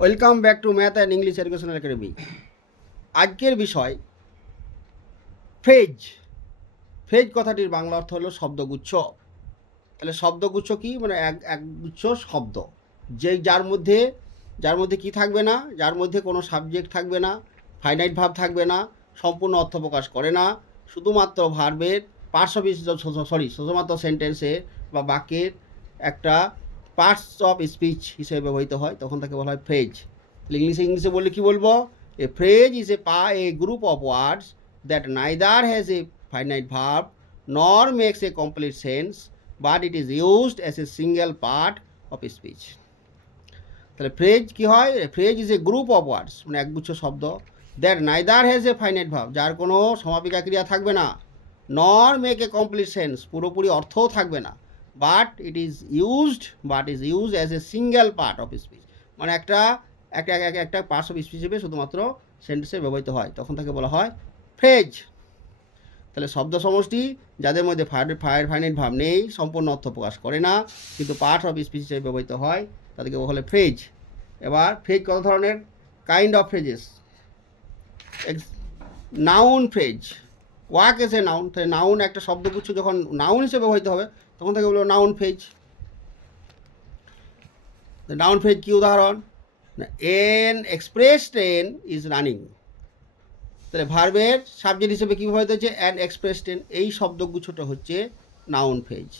Welcome back to math and English education academy. আজকের বিষয় phrase. Phrase কথাটির বাংলা অর্থ হলো শব্দগুচ্ছ। তাহলে শব্দগুচ্ছ কি, মানে একগুচ্ছ শব্দ, যার মধ্যে কি থাকবে না, যার মধ্যে কোনো সাবজেক্ট থাকবে না, ফাইনাইট ভার্ব থাকবে না, সম্পূর্ণ অর্থ প্রকাশ করে না, শুধুমাত্র ভার্বের পার্টস অফ শুধুমাত্র সেন্টেন্সের বা বাক্যের একটা পার্টস অফ স্পিচ হিসেবে ব্যবহৃত হয়, তখন তাকে বলা হয় ফ্রেজ। ইংলিশে বললে কি বলবো? এ phrase is a group of words that neither has a finite verb nor makes a complete sense, but it is used as a single part of a speech. তাহলে ফ্রেজ কি হয়? Phrase is a group of words, মানে একগুচ্ছ শব্দ, that neither has a finite verb, যার কোনো সমাপিকা ক্রিয়া থাকবে না, নর মেক এ কমপ্লিট সেন্স, পুরোপুরি অর্থও থাকবে না, but is used as a single part of speech, মানে একটা পার্টস অফ স্পিচ হিসেবে শুধুমাত্র সেন্টেন্সে ব্যবহৃত হয়, তখন তাকে বলা হয় ফ্রেজ। তাহলে শব্দ সমষ্টি যাদের মধ্যে ফাইনাইট ভার্ব নেই, সম্পূর্ণ অর্থ প্রকাশ করে না, কিন্তু পার্ট অফ স্পিচ হিসেবে ব্যবহৃত হয়, তাদেরকে বলে ফ্রেজ। এবার ফ্রেজ কত ধরনের? Kind of phrases. Noun phrase, walk S a noun. তাহলে নাউন একটা শব্দগুচ্ছ যখন নাউন হিসেবে ব্যবহৃত হবে, তখন তাকে বলবো নাউন ফ্রেজ। নাউন ফ্রেজ কি উদাহরণ? N express train is running. তাহলে ভার্বের সাবজেক্ট হিসেবে কী ব্যবহৃত হচ্ছে? An express train. এই শব্দগুচ্ছটা হচ্ছে noun phrase.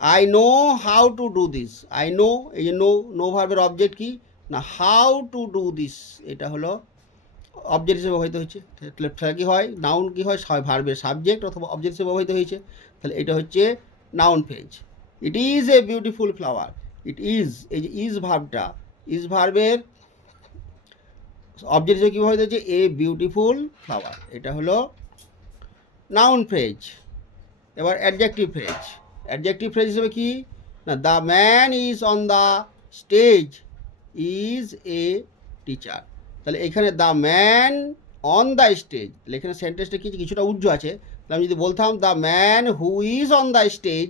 I know how to do this. I know, এই যে নো ভার্বের অবজেক্ট কি না, হাউ টু ডু দিস, এটা হলো অবজেক্ট হিসেবে ব্যবহৃত হয়েছে। তাহলে কী হয়? নাউন কী হয়? ভার্বের সাবজেক্ট অথবা অবজেক্ট হিসেবে ব্যবহৃত হয়েছে, তাহলে এটা হচ্ছে noun phrase. It is a beautiful flower. It is, এই যে ইজ ভার্বটা, ইজ ভার্বের অবজেক্ট হিসেবে কী ব্যবহৃত হচ্ছে? এ বিউটিফুল ফ্লাওয়ার, এটা হলো নাউন ফ্রেজ। এবার অ্যাডজেক্টিভ ফ্রেজ। অ্যাডজেক্টিভ ফ্রেজ হিসেবে কি না, the man is on the stage is a teacher. তাহলে এখানে the man on the stage, তাহলে এখানে সেন্টেন্সটা কিছুটা উজ্জ্ব আছে। তাহলে আমি যদি বলতাম the man who is on the stage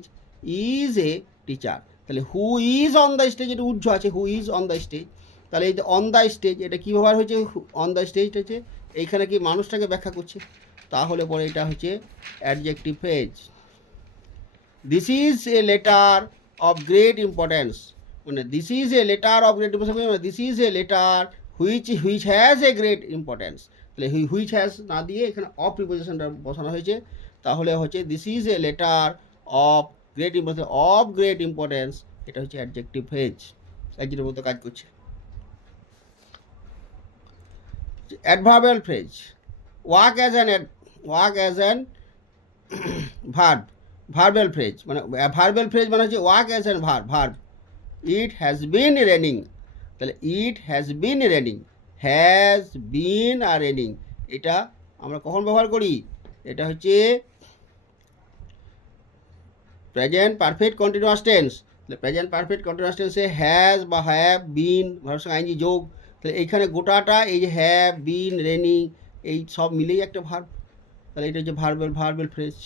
is a teacher, তাহলে who is on the stage, এটা উজ্জ্ব আছে, who is on the stage. তাহলে এই যে অন দ্য স্টেজ, এটা কী ব্যবহার হয়েছে? অন দ্য স্টেজটা হচ্ছে এইখানে কি মানুষটাকে ব্যাখ্যা করছে, তাহলে পরে এটা হচ্ছে adjective phrase. This is a letter of great importance, মানে this is a letter of great importance, মানে this is a letter which has a great importance. তাহলে হুইচ হ্যাজ না দিয়ে এখানে অফ প্রিপোজিশনটা বসানো হয়েছে, তাহলে হচ্ছে this is a letter of great importance, of great importance, এটা হচ্ছে অ্যাডজেক্টিভ ফ্রেজ, অ্যাডজেক্টিভের মতো কাজ করছে। Adverbial phrase, work as an verb. Verbal phrase মানে হচ্ছে work as an verb. It has been raining, তাহলে it has been raining, has been আর রেনিং, এটা আমরা কখন ব্যবহার করি? এটা হচ্ছে প্রেজেন্ট পারফেক্ট কন্টিনিউয়াস টেন্স। তাহলে প্রেজেন্ট পারফেক্ট কন্টিনিউয়াস টেন্সে হ্যাজ বা হ্যাভ বিন ভার্বের সঙ্গে আইএনজি যোগ, তাহলে এইখানে গোটাটা এই যে হ্যাভ বিন রেনিং এই সব মিলেই একটা ভার্ব, তাহলে এটা হচ্ছে verbal phrase.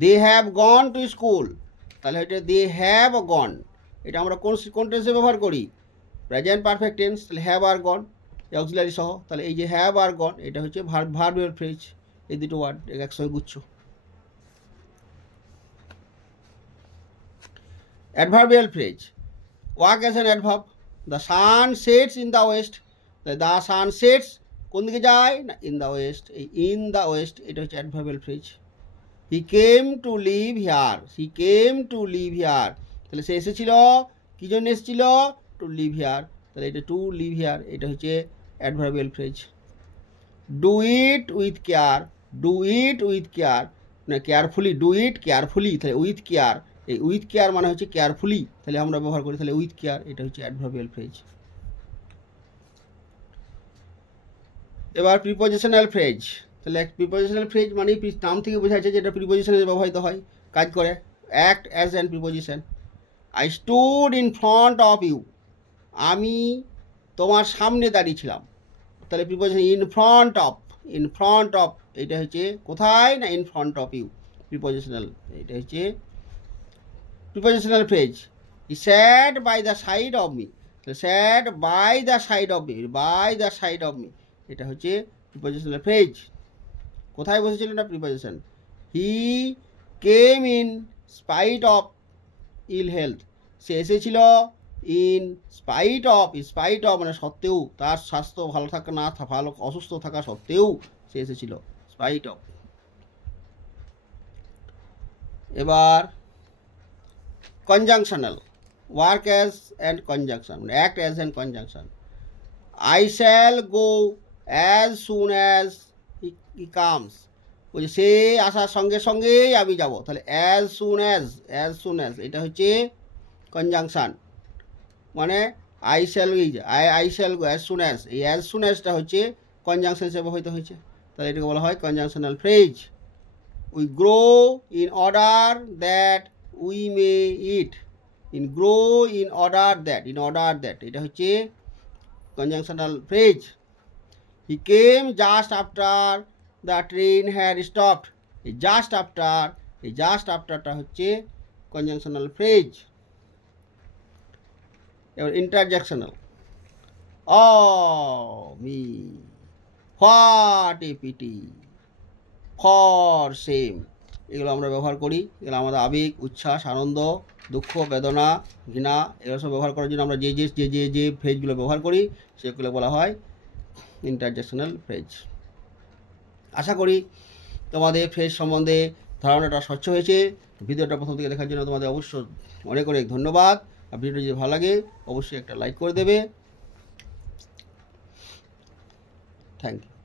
They have gone to school, তাহলে এটা দে হ্যাভ গন, এটা আমরা কোন টেন্সে ব্যবহার করি? প্রেজেন্ট পারফেক্ট টেন্স, তাহলে হ্যাভ আর গন অক্সিলারি সহ, তাহলে এই যে হ্যাভ আর গন এটা হচ্ছে ভার্বাল ফ্রেজ। এই দুটো ওয়ার্ড একসঙ্গে গুচ্ছ। Adverbial phrase, work as an adverb. The sun sets in the West, the sun sets কোন দিকে যায় না, ইন দ্য ওয়েস্ট, এই ইন দ্য ওয়েস্ট এটা হচ্ছে adverbial phrase. He came to live here, he came to live here, তাহলে সে এসেছিল, কী জন্য এসেছিল? টু লিভ হিয়ার, তাহলে এটা টু লিভ হিয়ার এটা হচ্ছে adverbial phrase. Do it with care, do it with care, না কেয়ারফুলি, ডু ইট কেয়ারফুলি, তাহলে উইথ কেয়ার, এই উইথ কেয়ার মানে হচ্ছে কেয়ারফুলি, তাহলে আমরা ব্যবহার করি, তাহলে উইথ কেয়ার এটা হচ্ছে অ্যাডভার্বিয়াল ফ্রেজ। এবার প্রিপোজিশনাল ফ্রেজ, তাহলে প্রিপোজিশনাল ফ্রেজ মানে নাম থেকে বোঝা যাচ্ছে যেটা প্রিপোজিশনে ব্যবহৃত হয়, কাজ করে। Act as an preposition. I stood in front of you, আমি তোমার সামনে দাঁড়িয়েছিলাম, তাহলে প্রিপোজিশন ইন ফ্রন্ট অফ এটা হচ্ছে কোথায় না, in front of you prepositional, এটা হচ্ছে prepositional phrase. He sat by the side of me, sat by the side of me, by the side of me, এটা হচ্ছে প্রিপোজিশনাল ফ্রেজ। কোথায় বসেছিল না preposition. He came in spite of ill health, সে এসেছিল in spite of, spite of মানে সত্ত্বেও, তার স্বাস্থ্য ভালো থাকা না ভালো অসুস্থ থাকা সত্ত্বেও সে এসেছিল, স্পাইট অফ। এবার conjunctional, work as and conjunction, মানে act as and conjunction. I shall go as soon as he comes, বলছে সে আসার সঙ্গে সঙ্গেই আমি যাব, তাহলে as soon as, as soon as এটা হচ্ছে কনজাংশন, মানে I shall I shall go as soon as, এই অ্যাজ সুন অ্যাজটা হচ্ছে কনজাংশন হিসেবে ব্যবহৃত হয়েছে, তাহলে এটাকে বলা হয় conjunctional phrase. We grow in order that we may it, in grow in order that, in order that এটা হচ্ছে conjunctional phrase. He came just after the train had stopped, এই জাস্ট আফটার, এই জাস্ট আফটারটা হচ্ছে conjunctional phrase. এবার interjectional, oh me, what a pity, for shame, এগুলো আমরা ব্যবহার করি, এগুলো আমাদের আবেগ, উচ্ছ্বাস, আনন্দ, দুঃখ, বেদনা, ঘৃণা, এগুলো সব ব্যবহার করার জন্য আমরা যে যে যে যে যে ফ্রেজগুলো ব্যবহার করি সেগুলো বলা হয় ইন্টারজেকশনাল ফ্রেজ। আশা করি তোমাদের ফ্রেজ সম্বন্ধে ধারণাটা স্বচ্ছ হয়েছে। ভিডিওটা প্রথম থেকে দেখার জন্য তোমাদের অবশ্যই অনেক অনেক ধন্যবাদ। আর ভিডিওটা যদি ভালো লাগে অবশ্যই একটা লাইক করে দেবে। Thank you.